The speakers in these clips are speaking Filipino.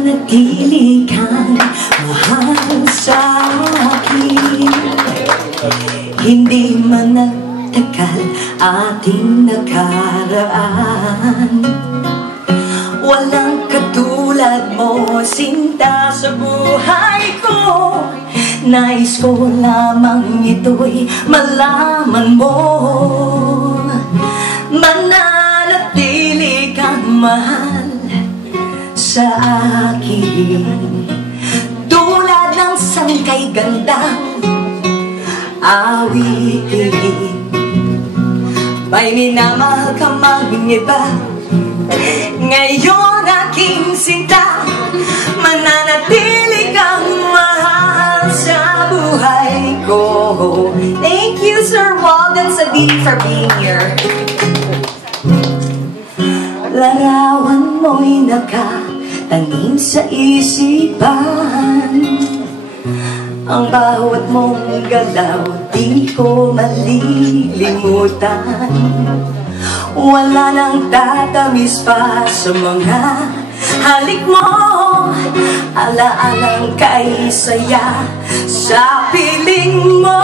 mananatili kang mahal sa akin. Hindi man nagtagal ating nakaraan, walang katulad mo, sinta, sa buhay ko. Nais ko lamang ito'y malaman mo. Mananatili kang mahal sa akin, tulad ng sangkay gandang awitin. May minamahal ka mang iba, ngayon aking sinta, mananatili kang mahal sa buhay ko. Thank you, Sir Walden Sabine, for being here. Larawan mo'y nakatanim sa isipan, ang bawat mong galaw di ko malilimutan. Wala nang tatamis pa sa mga halik mo, alaalang kay saya sa piling mo.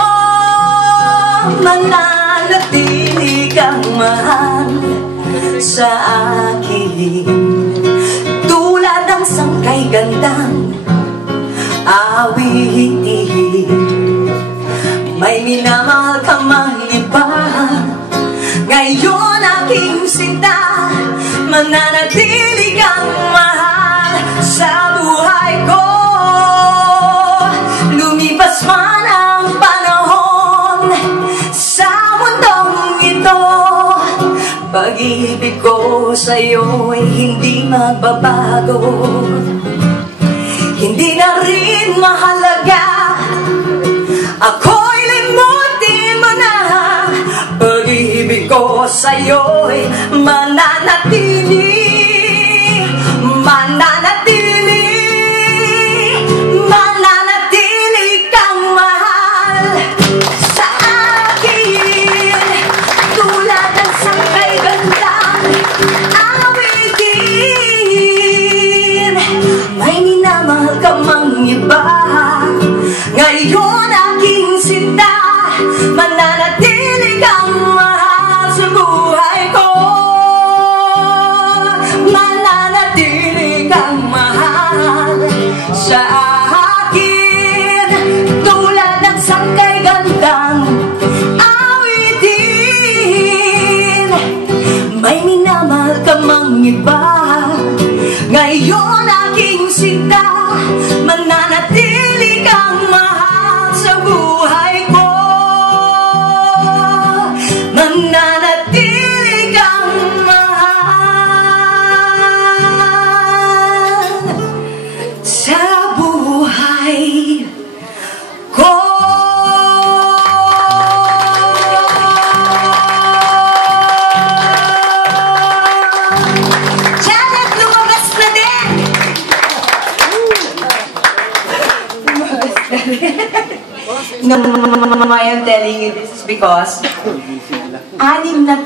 Mananatili kang mahal sa akin, tulad ng sangkay gandang awitin. May minamahal ka mang iba, ngayon aking sinta, mananatili kang mahal sa buhay ko. Lumipas man ang panahon sa mundong ito, pag-ibig ko sa'yo'y hindi magbabago. Hindi na rin mahalaga, ako'y limutin mo na. Pag-ibig ko sa'yo'y mananatili, mananatili, mananatili kang mahal sa akin, tulad ng sangkay gandang awitin. May minamahal ka mang iba, ngayon aking sinta, mananatili kang mahal sa buhay ko. Mananatili kang mahal sa akin, tulad ng sangkay gandang awitin. May minamahal ka mang iba, ngayon aking sinta, mananatili kang mahal sa buhay ko. Mananatili kang mahal sa buhay ko. Janet, lumabas na din! No, I am telling you this is because 6 na